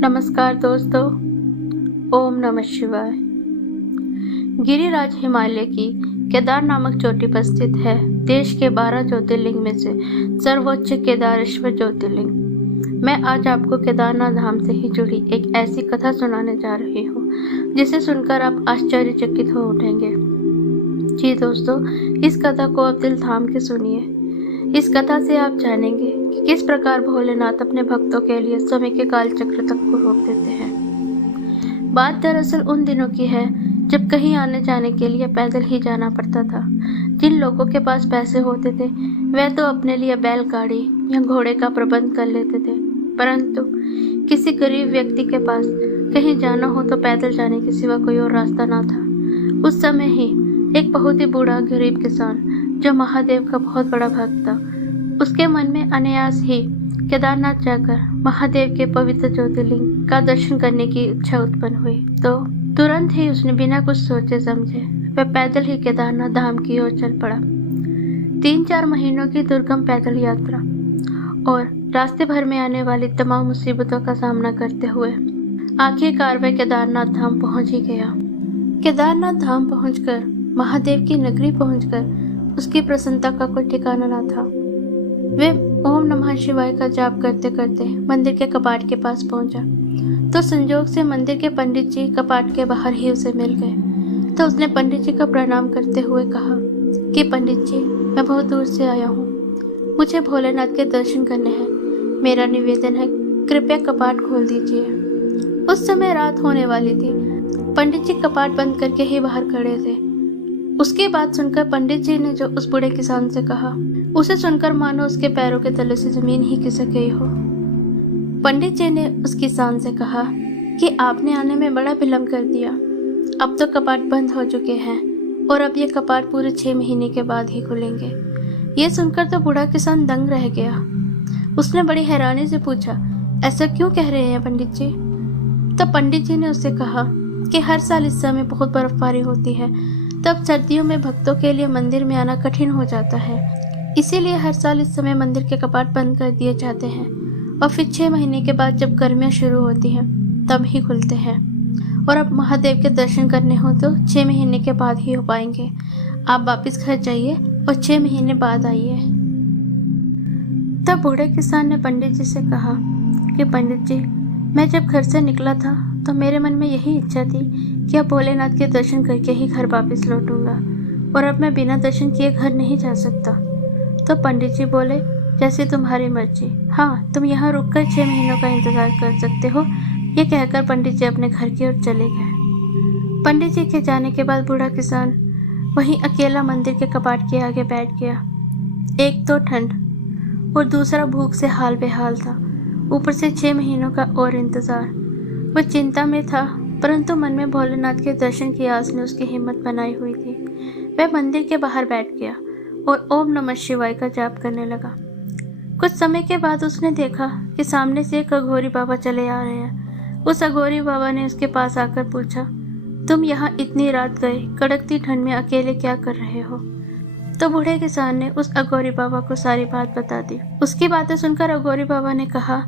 नमस्कार दोस्तों। ओम नमः शिवाय। गिरिराज हिमालय की केदार नामक चोटी पर स्थित है। देश के 12 ज्योतिर्लिंग में से सर्वोच्च केदारेश्वर ज्योतिर्लिंग। मैं आज आपको केदारनाथ धाम से ही जुड़ी एक ऐसी कथा सुनाने जा रही हूँ जिसे सुनकर आप आश्चर्यचकित हो उठेंगे। जी दोस्तों, इस कथा को आप दिल थाम के सुनिए। इस कथा से आप जानेंगे कि किस प्रकार भोलेनाथ अपने भक्तों के लिए समय के काल चक्र तक को रोक देते हैं। बात दरअसल उन दिनों की है जब कहीं आने जाने के लिए पैदल ही जाना पड़ता था। जिन लोगों के पास पैसे होते थे वे तो अपने लिए बैलगाड़ी या घोड़े का प्रबंध कर लेते थे, परंतु किसी गरीब व्यक्ति के पास कहीं जाना हो तो पैदल जाने के सिवा कोई और रास्ता ना था। उस समय ही एक बहुत ही बूढ़ा गरीब किसान जो महादेव का बहुत बड़ा भक्त था, उसके मन में अनायास ही केदारनाथ जाकर महादेव के पवित्र ज्योतिर्लिंग का दर्शन करने की इच्छा उत्पन्न हुई। तो तुरंत ही उसने बिना कुछ सोचे समझे वह पैदल ही केदारनाथ धाम की ओर चल पड़ा। 3-4 महीनों की दुर्गम पैदल यात्रा और रास्ते भर में आने वाली तमाम मुसीबतों का सामना करते हुए आखिरकार वह केदारनाथ धाम पहुंच ही गया। केदारनाथ धाम पहुंचकर, महादेव की नगरी पहुंचकर उसकी प्रसन्नता का कोई ठिकाना न था। वे ओम नमः शिवाय का जाप करते करते मंदिर के कपाट के पास पहुंचा तो संजोग से मंदिर के पंडित जी कपाट के बाहर ही उसे मिल गए। तो उसने पंडित जी को प्रणाम करते हुए कहा कि पंडित जी, मैं बहुत दूर से आया हूँ, मुझे भोलेनाथ के दर्शन करने हैं। मेरा निवेदन है, कृपया कपाट खोल दीजिए। उस समय रात होने वाली थी। पंडित जी कपाट बंद करके ही बाहर खड़े थे। उसकी बात सुनकर पंडित जी ने जो उस बूढ़े किसान से कहा, उसे सुनकर मानो उसके पैरों के तले से जमीन ही खिसक गई हो। पंडित जी ने उस किसान से कहा कि आपने आने में बड़ा विलंब कर दिया। अब तो कपाट बंद हो चुके हैं और अब ये कपाट पूरे 6 महीने के बाद ही खुलेंगे। ये सुनकर तो बूढ़ा किसान दंग रह गया। उसने बड़ी हैरानी से पूछा, ऐसा क्यों कह रहे हैं पंडित जी? तो पंडित जी ने उससे कहा कि हर साल इस समय बहुत बर्फबारी होती है, तब सर्दियों में भक्तों के लिए मंदिर में आना कठिन हो जाता है। इसीलिए हर साल इस समय मंदिर के कपाट बंद कर दिए जाते हैं और फिर 6 महीने के बाद जब गर्मियां शुरू होती हैं तब ही खुलते हैं। और अब महादेव के दर्शन करने हो तो 6 महीने के बाद ही हो पाएंगे। आप वापस घर जाइए और 6 महीने बाद आइए। तब बूढ़े किसान ने पंडित जी से कहा कि पंडित जी, मैं जब घर से निकला था तो मेरे मन में यही इच्छा थी कि अब भोलेनाथ के दर्शन करके ही घर वापस लौटूंगा और अब मैं बिना दर्शन किए घर नहीं जा सकता। तो पंडित जी बोले, जैसे तुम्हारी मर्जी। हाँ, तुम यहाँ रुककर 6 महीनों का इंतजार कर सकते हो। ये कहकर पंडित जी अपने घर की ओर चले गए। पंडित जी के जाने के बाद बूढ़ा किसान वहीं अकेला मंदिर के कपाट के आगे बैठ गया। एक तो ठंड और दूसरा भूख से हाल बेहाल था, ऊपर से 6 महीनों का और इंतजार। वह चिंता में था, परंतु मन में भोलेनाथ के दर्शन की आस ने उसकी हिम्मत बनाई हुई थी। वह मंदिर के बाहर बैठ गया और ओम नमः शिवाय का जाप करने लगा। कुछ समय के बाद उसने देखा कि सामने से एक अघोरी बाबा चले आ रहे हैं। उस अघोरी बाबा ने उसके पास आकर पूछा, तुम यहाँ इतनी रात गए कड़कती ठंड में अकेले क्या कर रहे हो? तो बूढ़े किसान ने उस अघोरी बाबा को सारी बात बता दी। उसकी बातें सुनकर अघोरी बाबा ने कहा,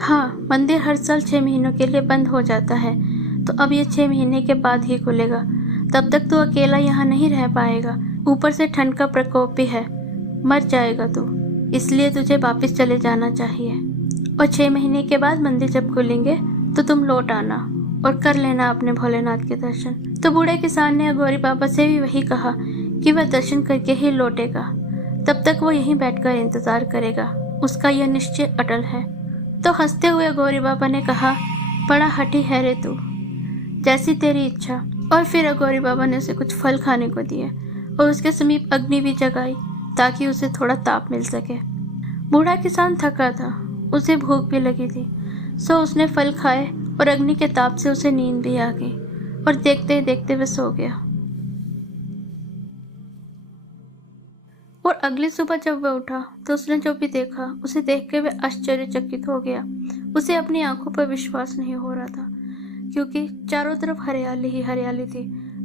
हाँ, मंदिर हर साल 6 महीनों के लिए बंद हो जाता है, तो अब ये 6 महीने के बाद ही खुलेगा। तब तक तू अकेला यहाँ नहीं रह पाएगा, ऊपर से ठंड का प्रकोप भी है, मर जाएगा तू। इसलिए तुझे वापस चले जाना चाहिए और 6 महीने के बाद मंदिर जब खुलेंगे तो तुम लौट आना और कर लेना अपने भोलेनाथ के दर्शन। तो बूढ़े किसान ने अघोरी बाबा से भी वही कहा कि वह दर्शन करके ही लौटेगा, तब तक वो यहीं बैठकर इंतजार करेगा। उसका यह निश्चय अटल है। तो हंसते हुए अघोरी बाबा ने कहा, बड़ा हठी है रे तू, जैसी तेरी इच्छा। और फिर अघोरी बाबा ने उसे कुछ फल खाने को दिए और उसके समीप अग्नि भी जगाई ताकि उसे थोड़ा ताप मिल सके। बूढ़ा किसान थका था, उसे भूख भी लगी थी, सो उसने फल खाए और अग्नि के ताप से उसे नींद भी आ गई और देखते ही देखते वह सो गया। और अगली सुबह जब वह उठा तो उसने जो भी देखा उसे देख के वह आश्चर्यचकित हो गया। उसे अपनी आंखों पर विश्वास नहीं हो रहा था, क्योंकि चारों तरफ हरियाली ही हरियाली थी।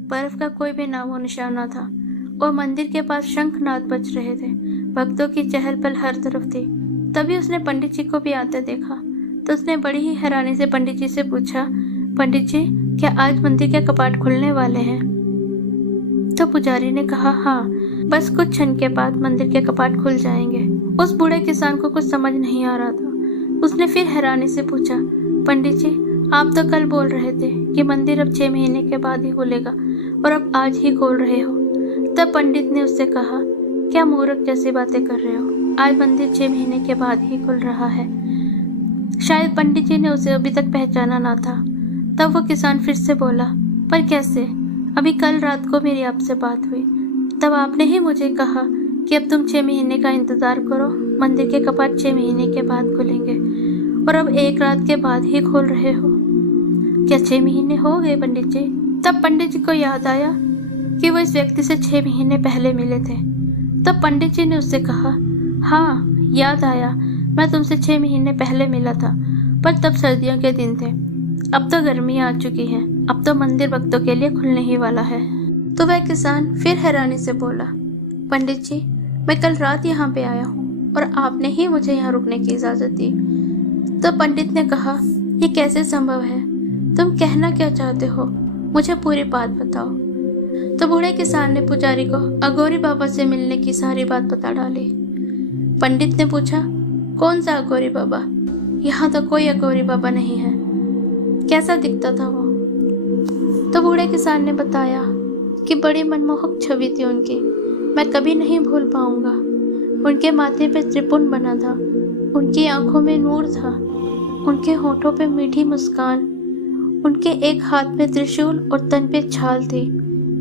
बर्फ का कोई भी नामो निशान न था और मंदिर के पास शंखनाद बज रहे थे। भक्तों की चहल पहल हर तरफ थी। तभी उसने पंडित जी को भी आते देखा तो उसने बड़ी ही हैरानी से पंडित जी से पूछा, पंडित जी, क्या आज मंदिर के कपाट खुलने वाले हैं? तो पुजारी ने कहा, हाँ, बस कुछ क्षण के बाद मंदिर के कपाट खुल जाएंगे। उस बूढ़े किसान को कुछ समझ नहीं आ रहा था। उसने फिर हैरानी से पूछा, पंडित जी, आप तो कल बोल रहे थे कि मंदिर अब 6 महीने के बाद ही खुलेगा और अब आज ही खोल रहे हो। तब पंडित ने उससे कहा, क्या मूर्ख जैसी बातें कर रहे हो? आज मंदिर 6 महीने के बाद ही खुल रहा है। शायद पंडित जी ने उसे अभी तक पहचाना ना था। तब वो किसान फिर से बोला, पर कैसे? अभी कल रात को मेरी आपसे बात हुई, तब आपने ही मुझे कहा कि अब तुम 6 महीने का इंतजार करो, मंदिर के कपाट 6 महीने के बाद खुलेंगे और अब 1 रात के बाद ही खोल रहे हो। क्या 6 महीने हो गए पंडित जी? तब पंडित जी को याद आया कि वो इस व्यक्ति से 6 महीने पहले मिले थे। तब पंडित जी ने उससे कहा, हाँ, याद आया, मैं तुमसे 6 महीने पहले मिला था, पर तब सर्दियों के दिन थे। अब तो गर्मियाँ आ चुकी हैं, अब तो मंदिर भक्तों के लिए खुलने ही वाला है। तो वह किसान फिर हैरानी से बोला, पंडित जी, मैं कल रात यहाँ पे आया हूँ और आपने ही मुझे यहाँ रुकने की इजाज़त दी। तो पंडित ने कहा, ये कैसे संभव है? तुम कहना क्या चाहते हो? मुझे पूरी बात बताओ। तो बूढ़े किसान ने पुजारी को अघोरी बाबा से मिलने की सारी बात बता डाली। पंडित ने पूछा, कौन सा अघोरी बाबा? यहाँ तो कोई अघोरी बाबा नहीं है। कैसा दिखता था वो? तो बूढ़े किसान ने बताया कि बड़ी मनमोहक छवि थी उनकी, मैं कभी नहीं भूल पाऊंगा। उनके माथे पे त्रिपुंड बना था, उनकी आंखों में नूर था, उनके होठों पे मीठी मुस्कान, उनके एक हाथ में त्रिशूल और तन पे छाल थी,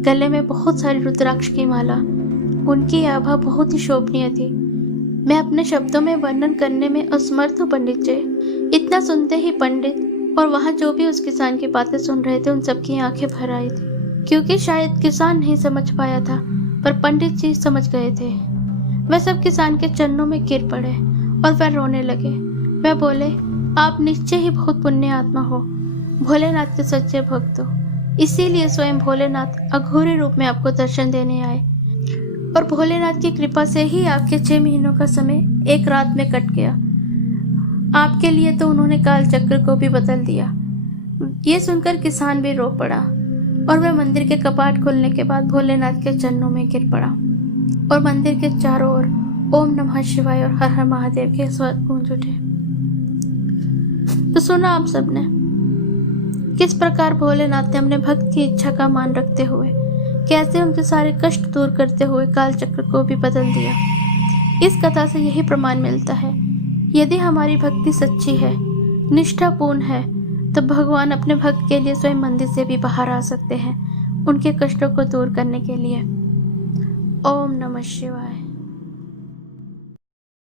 गले में बहुत सारी रुद्राक्ष की माला। उनकी आभा बहुत ही शोभनीय थी। मैं अपने शब्दों में वर्णन करने में असमर्थ हूँ पंडित जी। इतना सुनते ही पंडित और वहाँ जो भी उस किसान की बातें सुन रहे थे उन सबकी आंखें भर आई थी, क्योंकि शायद किसान नहीं समझ पाया था पर पंडित जी समझ गए थे। वह सब किसान के चरणों में गिर पड़े और वह रोने लगे। वह बोले, आप निश्चय ही बहुत पुण्य आत्मा हो, भोलेनाथ के सच्चे भक्त हो, इसीलिए स्वयं भोलेनाथ अघोरे रूप में आपको दर्शन देने आए और भोलेनाथ की कृपा से ही आपके 6 महीनों का समय 1 रात में कट गया। आपके लिए तो उन्होंने काल चक्र को भी बदल दिया। ये सुनकर किसान भी रो पड़ा और वह मंदिर के कपाट खुलने के बाद भोलेनाथ के चरणों में गिर पड़ा और मंदिर के चारों ओर ओम नमः शिवाय और हर हर महादेव के स्वर गूंज उठे। तो सुना आप सबने किस प्रकार भोलेनाथ ने अपने भक्त की इच्छा का मान रखते हुए कैसे उनके सारे कष्ट दूर करते हुए काल चक्र को भी बदल दिया। इस कथा से यही प्रमाण मिलता है, यदि हमारी भक्ति सच्ची है, निष्ठापूर्ण है, तो भगवान अपने भक्त के लिए स्वयं मंदिर से भी बाहर आ सकते हैं, उनके कष्टों को दूर करने के लिए। ओम नमः शिवाय।